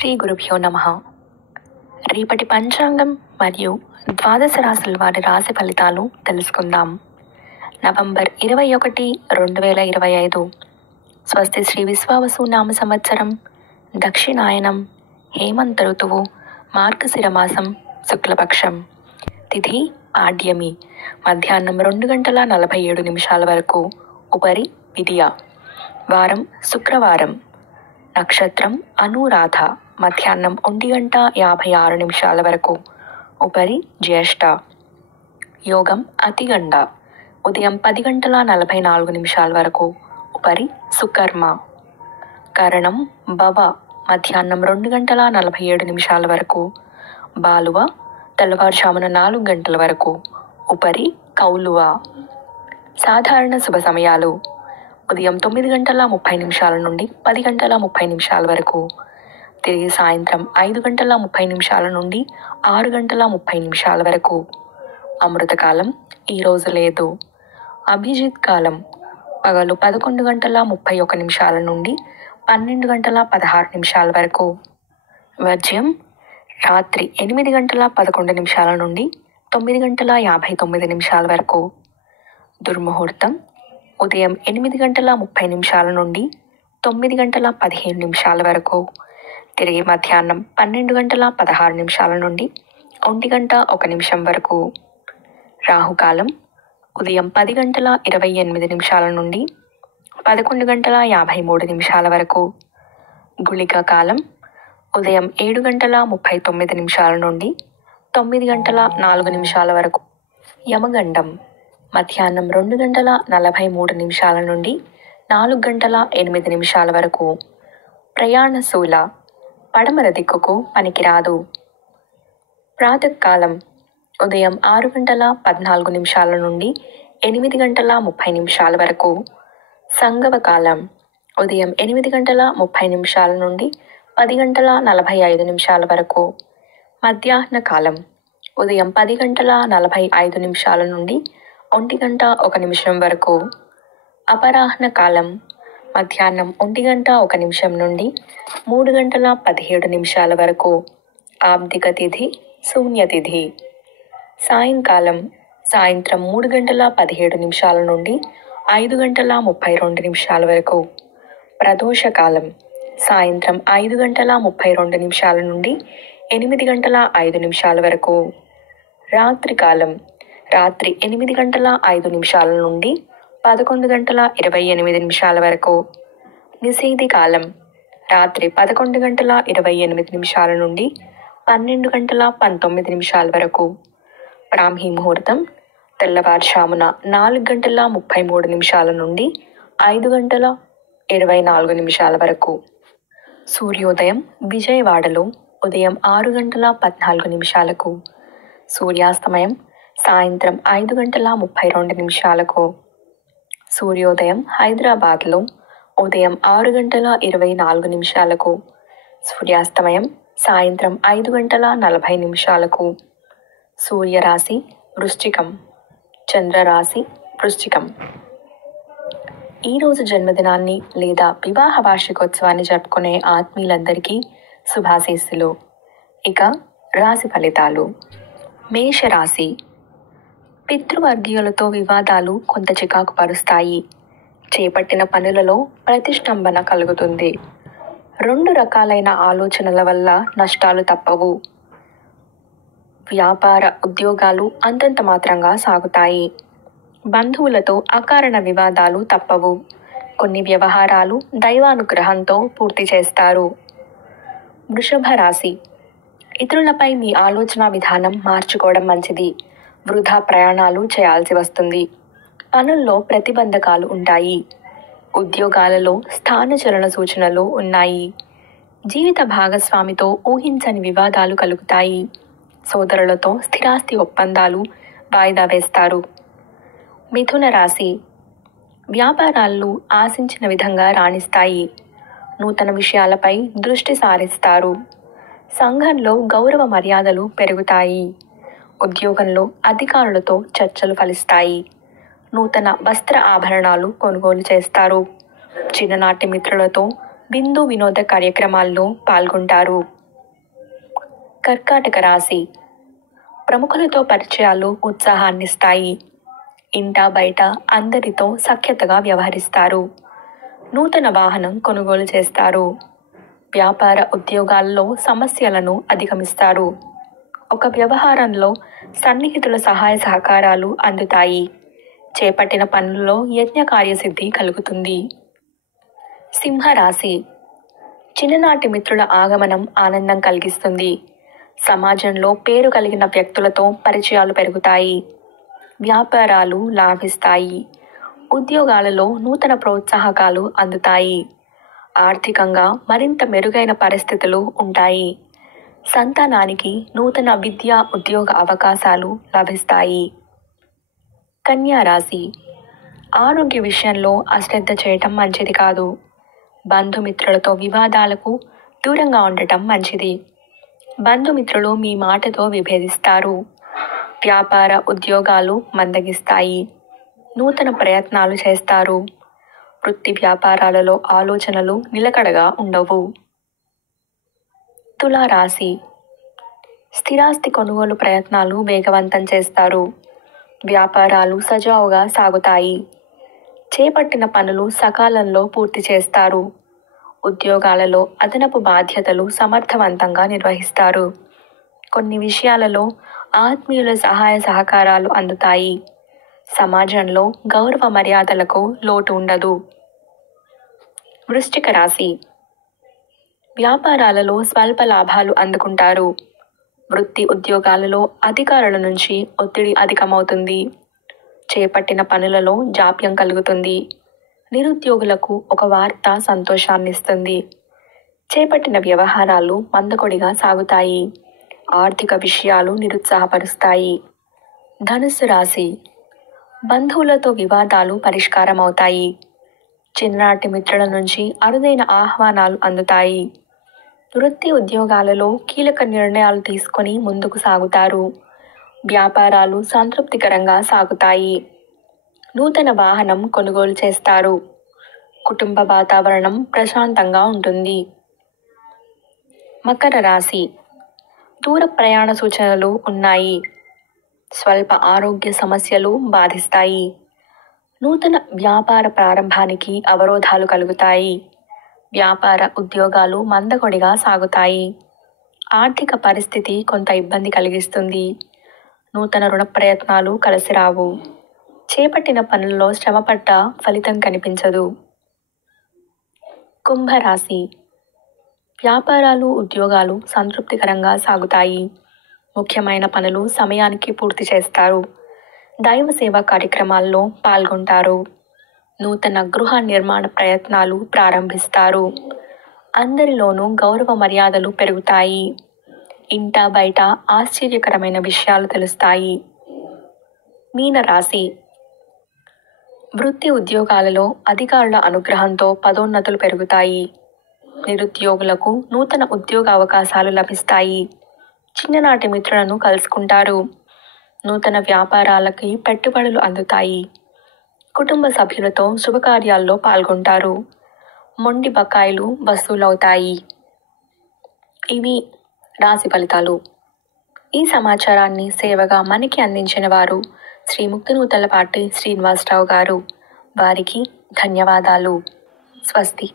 శ్రీ గురుభ్యో నమః. రేపటి పంచాంగం మరియు ద్వాదశ రాశుల వారి రాశి ఫలితాలు తెలుసుకుందాం. నవంబర్ 21, 2025. స్వస్తి శ్రీ విశ్వావసు నామ సంవత్సరం, దక్షిణాయనం, హేమంత ఋతువు, మార్గశిర మాసం, శుక్లపక్షం. తిథి పాడ్యమి, మధ్యాహ్నం 2:47 వరకు. ఉపరి విదియ. వారం శుక్రవారం. నక్షత్రం అనురాధ, మధ్యాహ్నం 1:56 వరకు. ఉపరి జ్యేష్ఠ. యోగం అతిగండ, ఉదయం 10:44 వరకు. ఉపరి సుకర్మ. కరణం భవ, మధ్యాహ్నం 2:47 వరకు. బాలువ, తెల్లవారుజామున 4 గంటల వరకు. ఉపరి కౌలువ. సాధారణ శుభ సమయాలు: ఉదయం 9:30 నుండి 10:30 వరకు. తిరిగి సాయంత్రం 5:30 నుండి 6:30 వరకు. అమృతకాలం ఈరోజు లేదు. అభిజిత్ కాలం పగలు 11:31 నుండి 12:16 వరకు. వర్జ్యం రాత్రి 8:11 నుండి 9:59 వరకు. దుర్ముహూర్తం ఉదయం 8:30 నుండి 9:15 వరకు. తిరిగి మధ్యాహ్నం 12:16 నుండి 1:01 వరకు. రాహుకాలం ఉదయం 10:28 నుండి 11:53 వరకు. గుళిక కాలం ఉదయం 7:39 నుండి 9:04 వరకు. యమగండం మధ్యాహ్నం 2:43 నుండి 4:08 వరకు. ప్రయాణశూల పడమర దిక్కుకు పనికిరాదు. ప్రాతకాలం ఉదయం 6:14 నుండి 8:30 వరకు. సంగవకాలం ఉదయం 8:30 నుండి 10:45 వరకు. మధ్యాహ్న కాలం ఉదయం 10:45 నుండి 1:01 వరకు. అపరాహ్న కాలం మధ్యాహ్నం 1:01 నుండి 3:17 వరకు. ఆబ్దిక తిథి శూన్యతిథి. సాయంకాలం సాయంత్రం 3:17 నుండి 5:32 వరకు. ప్రదోషకాలం సాయంత్రం 5:32 నుండి 8:05 వరకు. రాత్రికాలం రాత్రి 8:05 నుండి 11:28 వరకు. నిషేధి కాలం రాత్రి 11:28 నుండి 12:19 వరకు. బ్రాహ్మీ ముహూర్తం తెల్లవారుజామున 4:33 నుండి 5:24 వరకు. సూర్యోదయం విజయవాడలో ఉదయం 6:14. సూర్యాస్తమయం సాయంత్రం 5:32. సూర్యోదయం హైదరాబాద్లో ఉదయం 6:24. సూర్యాస్తమయం సాయంత్రం 5:40. సూర్యరాశి వృశ్చికం, చంద్రరాశి వృశ్చికం. ఈరోజు జన్మదినాన్ని లేదా వివాహ వార్షికోత్సవాన్ని జరుపుకునే ఆత్మీయులందరికీ శుభాశీస్సులు. ఇక రాశి ఫలితాలు. మేషరాశి. పితృవర్గీయులతో వివాదాలు కొంత చికాకు పరుస్తాయి. చేపట్టిన పనులలో ప్రతిష్టంభన కలుగుతుంది. 2 రకాలైన ఆలోచనల వల్ల నష్టాలు తప్పవు. వ్యాపార ఉద్యోగాలు అంతంత మాత్రంగా సాగుతాయి. బంధువులతో అకారణ వివాదాలు తప్పవు. కొన్ని వ్యవహారాలు దైవానుగ్రహంతో పూర్తి చేస్తారు. వృషభ రాశి. ఇతరులపై మీ ఆలోచన విధానం మార్చుకోవడం మంచిది. వృధా ప్రయాణాలు చేయాల్సి వస్తుంది. పనుల్లో ప్రతిబంధకాలు ఉంటాయి. ఉద్యోగాలలో స్థానచలన సూచనలు ఉన్నాయి. జీవిత భాగస్వామితో ఊహించని వివాదాలు కలుగుతాయి. సోదరులతో స్థిరాస్తి ఒప్పందాలు వాయిదా వేస్తారు. మిథున రాశి. వ్యాపారాలు ఆశించిన విధంగా రాణిస్తాయి. నూతన విషయాలపై దృష్టి సారిస్తారు. సంఘంలో గౌరవ మర్యాదలు పెరుగుతాయి. ఉద్యోగంలో అధికారులతో చర్చలు ఫలిస్తాయి. నూతన వస్త్ర ఆభరణాలు కొనుగోలు చేస్తారు. చిన్ననాటి మిత్రులతో విందు వినోద కార్యక్రమాల్లో పాల్గొంటారు. కర్కాటక రాశి. ప్రముఖులతో పరిచయాలు ఉత్సాహాన్నిస్తాయి. ఇంట బయట అందరితో సఖ్యతగా వ్యవహరిస్తారు. నూతన వాహనం కొనుగోలు చేస్తారు. వ్యాపార ఉద్యోగాల్లో సమస్యలను అధిగమిస్తారు. ఒక వ్యవహారంలో సన్నిహితుల సహాయ సహకారాలు అందుతాయి. చేపట్టిన పనుల్లో యజ్ఞ కార్యసిద్ధి కలుగుతుంది. సింహరాశి. చిన్ననాటి మిత్రుల ఆగమనం ఆనందం కలిగిస్తుంది. సమాజంలో పేరు కలిగిన వ్యక్తులతో పరిచయాలు పెరుగుతాయి. వ్యాపారాలు లాభిస్తాయి. ఉద్యోగాలలో నూతన ప్రోత్సాహకాలు అందుతాయి. ఆర్థికంగా మరింత మెరుగైన పరిస్థితులు ఉంటాయి. సంతానానికి నూతన విద్యా ఉద్యోగ అవకాశాలు లభిస్తాయి. కన్యా రాశి. ఆరోగ్య విషయంలో అశ్రద్ధ చేయటం మంచిది కాదు. బంధుమిత్రులతో వివాదాలకు దూరంగా ఉండటం మంచిది. బంధుమిత్రులు మీ మాటతో విభేదిస్తారు. వ్యాపార ఉద్యోగాలు మందగిస్తాయి. నూతన ప్రయత్నాలు చేస్తారు. వృత్తి వ్యాపారాలలో ఆలోచనలు నిలకడగా ఉండవు. తులారాశి. స్థిరాస్తి కొనుగోలు ప్రయత్నాలు వేగవంతం చేస్తారు. వ్యాపారాలు సజావుగా సాగుతాయి. చేపట్టిన పనులు సకాలంలో పూర్తి చేస్తారు. ఉద్యోగాలలో అదనపు బాధ్యతలు సమర్థవంతంగా నిర్వహిస్తారు. కొన్ని విషయాలలో ఆత్మీయుల సహాయ సహకారాలు అందుతాయి. సమాజంలో గౌరవ మర్యాదలకు లోటు ఉండదు. వృశ్చిక రాశి. వ్యాపారాలలో స్వల్ప లాభాలు అందుకుంటారు. వృత్తి ఉద్యోగాలలో అధికారుల నుంచి ఒత్తిడి అధికమవుతుంది. చేపట్టిన పనులలో జాప్యం కలుగుతుంది. నిరుద్యోగులకు ఒక వార్త సంతోషాన్నిస్తుంది. చేపట్టిన వ్యవహారాలు మందకొడిగా సాగుతాయి. ఆర్థిక విషయాలు నిరుత్సాహపరుస్తాయి. ధనుస్సు రాశి. బంధువులతో వివాదాలు పరిష్కారమవుతాయి. చిన్ననాటి మిత్రుల నుంచి అరుదైన ఆహ్వానాలు అందుతాయి. వృత్తి ఉద్యోగాలలో కీలక నిర్ణయాలు తీసుకొని ముందుకు సాగుతారు. వ్యాపారాలు సంతృప్తికరంగా సాగుతాయి. నూతన వాహనం కొనుగోలు చేస్తారు. కుటుంబ వాతావరణం ప్రశాంతంగా ఉంటుంది. మకర రాశి. దూర ప్రయాణ సూచనలు ఉన్నాయి. స్వల్ప ఆరోగ్య సమస్యలు బాధిస్తాయి. నూతన వ్యాపార ప్రారంభానికి అవరోధాలు కలుగుతాయి. వ్యాపార ఉద్యోగాలు మందకొడిగా సాగుతాయి. ఆర్థిక పరిస్థితి కొంత ఇబ్బంది కలిగిస్తుంది. నూతన రుణ ప్రయత్నాలు కలిసిరావు. చేపట్టిన పనుల్లో శ్రమపడ్డ ఫలితం కనిపించదు. కుంభరాశి. వ్యాపారాలు ఉద్యోగాలు సంతృప్తికరంగా సాగుతాయి. ముఖ్యమైన పనులు సమయానికి పూర్తి చేస్తారు. దైవ సేవా కార్యక్రమాల్లో పాల్గొంటారు. నూతన గృహ నిర్మాణ ప్రయత్నాలు ప్రారంభిస్తారు. అందరిలోనూ గౌరవ మర్యాదలు పెరుగుతాయి. ఇంట బయట ఆశ్చర్యకరమైన విషయాలు తెలుస్తాయి. మీనరాశి. వృత్తి ఉద్యోగాలలో అధికారుల అనుగ్రహంతో పదోన్నతులు పెరుగుతాయి. నిరుద్యోగులకు నూతన ఉద్యోగ అవకాశాలు లభిస్తాయి. చిన్ననాటి మిత్రులను కలుసుకుంటారు. నూతన వ్యాపారాలకి పెట్టుబడులు అందుతాయి. కుటుంబ సభ్యులతో శుభకార్యాల్లో పాల్గొంటారు. మొండి బకాయిలు వసూలవుతాయి. ఇవి రాశి ఫలితాలు. ఈ సమాచారాన్ని సేవగా మనకి అందించిన వారు శ్రీ ముక్తినూతలపాటి శ్రీనివాసరావు గారు. వారికి ధన్యవాదాలు. స్వస్తి.